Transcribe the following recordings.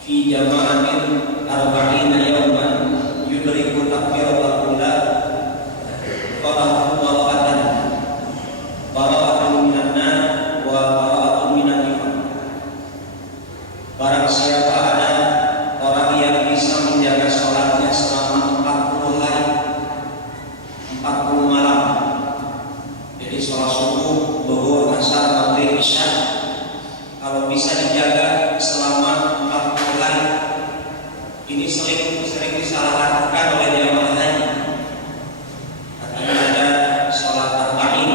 fi jama'atin arba'ina yawman yudriku takbiratul ula falahu bara'atan bara'atun minan nar wa bara'atun minan nifaq. Barang siapa ada orang yang bisa menjaga sholatnya selama 40 hari 40 malam, jadi sholat subuh, zuhur, asar, maghrib, isya, kalau bisa dijaga selama 40 hari. Ini sering disalahartikan oleh jamaah haji. Katanya ada sholat arba'in,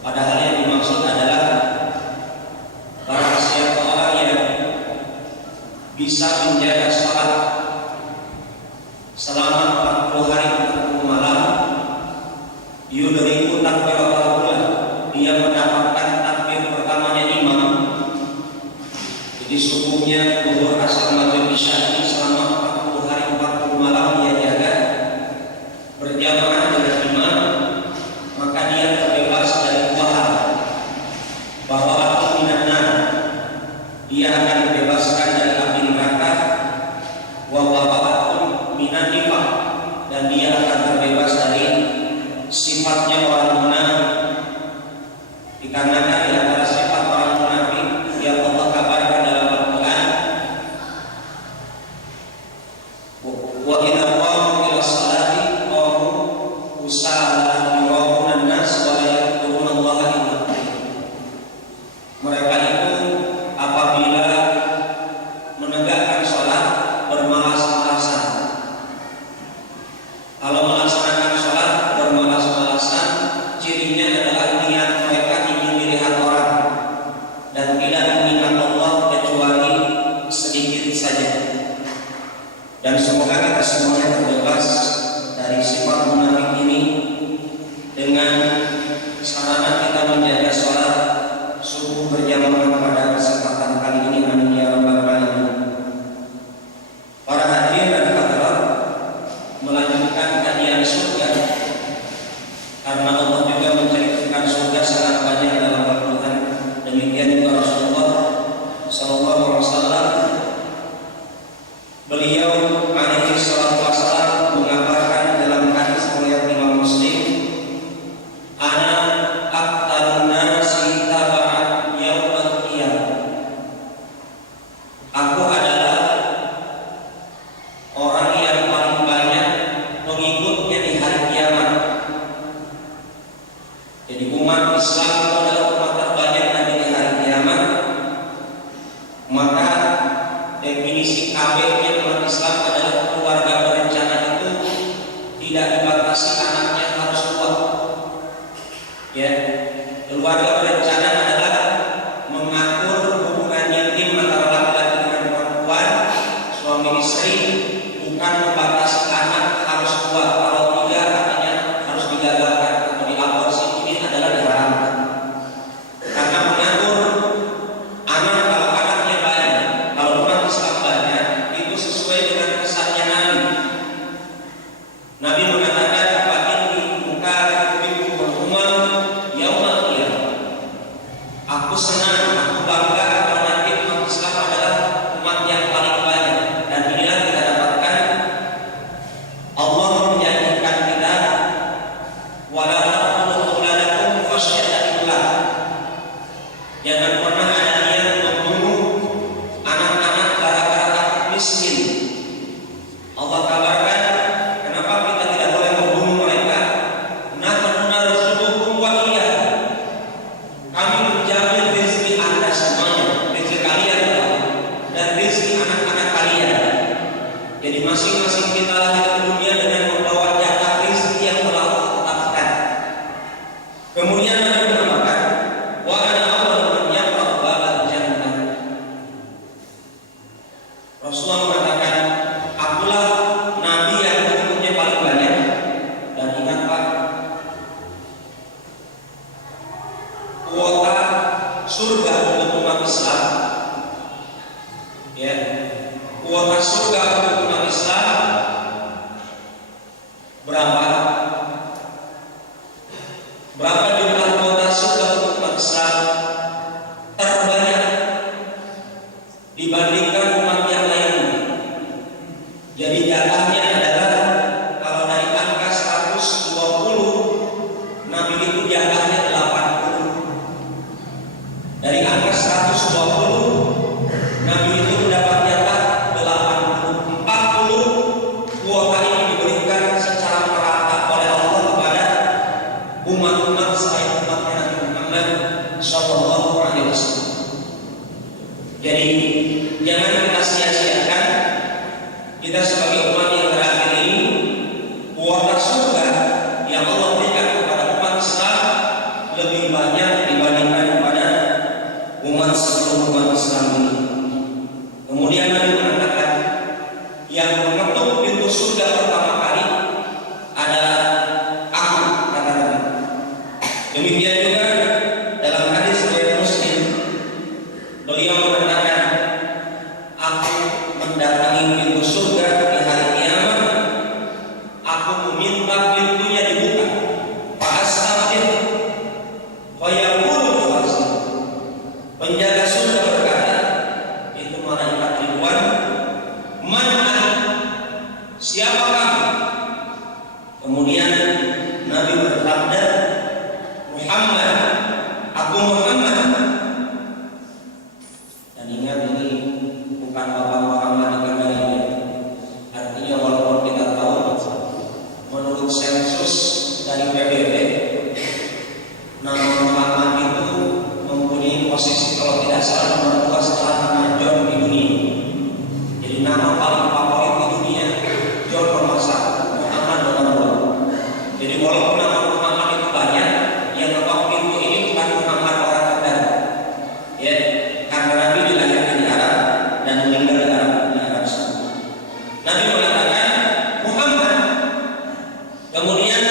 padahal yang dimaksud adalah barang siapa orang yang bisa menjaga sholat selama 40 hari 40 malam, yudriku takbiratul ula, dia mendapatkan takbir pertamanya imam. Jadi subuhnya, zuhur, asar, maghrib, isya ini selama 40 hari 40 malam dia jaga berjamaah dengan imam, maka dia terbebas dari dua hal. Bahwa aku minan nar, dia akan dibebaskan dari api neraka, wa bara'atun minan nifaq, dan dia akan terbebas dari sifatnya orang munafik. Dikarenakan di antara sifat orang munafik yang Allah kabarkan dalam Al-Quran, wa idza qamu ila sholati qamu kusala yura'una an-nas wa la yadhkuruna Allah illa qalila. Mereka itu apabila menegakkan sholat bermalas-malasan. Kalau melaksanakan sholat bermalas-malasan, cirinya adalah niat mereka ingin dilihat orang dan tidak mengingat Allah kecuali sedikit saja. Dan semoga kita semuanya terbebas dari sifat munafik ini dengan sarana kita menjaga sholat subuh berjamaah pada kesempatan kali ini. Amin ya rabbal alamin. Para hadirin dan hadirat, melanjutkan kajian surga, karena Allah juga menceritakan surga sangat banyak dalam Al-Quran. Demikian juga Rasulullah Sallallahu Alaihi Wasallam, beliau alaihi salatu wassalam mengabarkan dalam hadis riwayat Imam Muslim, ana aktarun nasi taba'an yaumal qiyamah, aku adalah orang yang paling banyak pengikutnya di hari kiamat. Jadi umat Islam itu adalah umat terbanyak nanti di hari kiamat. Maka definisi KB-nya umat Islam adalah keluarga berencana itu tidak dibatasi anaknya harus kuat. Ya, keluarga berencana adalah mengatur hubungan intim antara laki-laki dengan perempuan, suami istri, bukan membatasi anak harus kuat. Kalau tidak, artinya harus digagalkan atau diaborsi. Ini adalah diharamkan. Karena mengatur anak, kalau anaknya banyak, kalau umat Islam banyak, itu sesuai dengan pesannya Nabi. Nabi mengatakan, "Fa'inni mukathirun bikum al-umam yaumal qiyamah." Aku senang, aku bangga kalau nanti umat Islam adalah umat yang paling banyak. Dan inilah kita dapatkan Allah menjanjikan kita, wala taqtulu auladakum khasyata imlaq. Jangan pernah ada niat membunuh anak-anak gara-gara takut miskin. Allah kabarkan, kenapa kita tidak boleh membunuh mereka? Nahnu narzuqukum wa iyyahum. Kami menjamin rezeki Anda semuanya, rezeki kalian dan rezeki anak-anak kalian. Jadi masing-masing kita lahir ke dunia dengan membawa jatah rezeki yang telah Allah tetapkan. Kemudian Nabi menambahkan, wa ana awwalu man yaqra babal jannah. Rasulullah mengatakan, akulah Nabi yang pengikutnya paling banyak. Dan ingat Pak, kuota surga untuk umat Islam, ya, kuota surga untuk umat Islam berapa? Berapa jumlah kuota surga untuk umat Islam? Terbanyak dibandingkan Jadi jangan kita sia-siakan kita sebagai umat yang terakhir ini, kuota surga yang Allah berikan kepada umat Islam lebih banyak dibandingkan kepada umat sebelum umat Islam ini. Kemudian Nabi mengatakan yang mengetuk pintu surga pertama kali adalah aku, kata Nabi. Demikian juga dalam hadis riwayat Muslim, beliau mengatakan, aku mendatangi pintu surga di hari kiamat, aku meminta pintunya dibuka, fa'astaftir, fayaqulu fa'astaftir. Penjaga surga berkata, itu malaikat Ridwan, man ana, siapa kamu? Kemudian Nabi bersabda, Muhammad, aku Muhammad. Dan ingat, ini bukan Bapak Muhammad di Kendari. Artinya walaupun kita tahu menurut sensus dari PBB, nama Muhammad itu mempunyai posisi kalau tidak salah nomor 2 setelah nama John di dunia. Jadi nama paling favorit di dunia John nomor 1, Muhammad nomor 2. Jadi walaupun nama Muhammad itu banyak, yang ngetok pintu ini bukan Muhammad orang Kendari, ya, karena Nabi dilahirkan di Arab dan meninggal di Arab Saudi. Nabi mengatakan Muhammad. Kemudian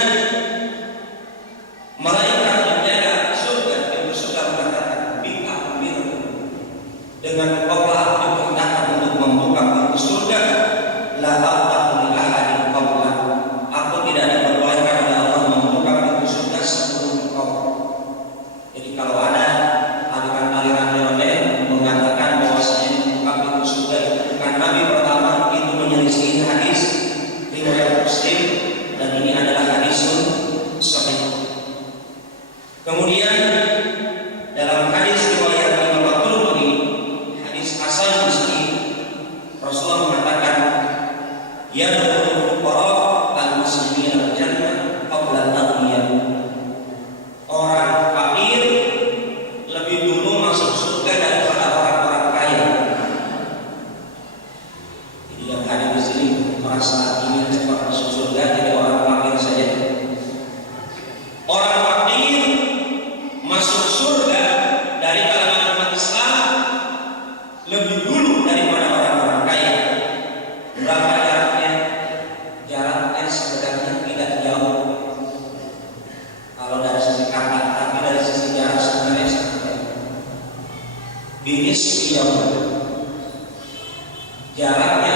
malaikat menjaga surga, pintu surga mengatakan, bika biru, dengan engkaulah aku diperintahkan untuk membuka pintu surga, la ta'tahu li ahadin qabla, aku tidak diperbolehkan oleh Allah membuka pintu surga sebelum engkau. Jadi kalau ada aliran-aliran neonen mengatakan bahwasanya membuka pintu surga itu bukan Nabi pertama, itu menyelisih hadis riwayat Muslim, dan ini adalah hadisun sahih. Kemudian dalam hadis riwayat Imam At-Tirmidzi, hadis hasan sahih, Rasulullah mengatakan, yadkhulul fuqara al-muslimin al-jannah qabla al-aghniyah. Orang fakir lebih dulu masuk surga daripada orang-orang kaya. Jadi yang hadir di sini merasa ingin cepat masuk surga, jadi orang fakir saja. Orang fakir masuk surga dari kalangan umat Islam lebih dulu daripada orang-orang kaya. Berapa jaraknya? Jaraknya sebenarnya tidak jauh kalau dari sisi kata, tapi dari sisi jarak sebenarnya sangat jauh. Binis jauh. Jaraknya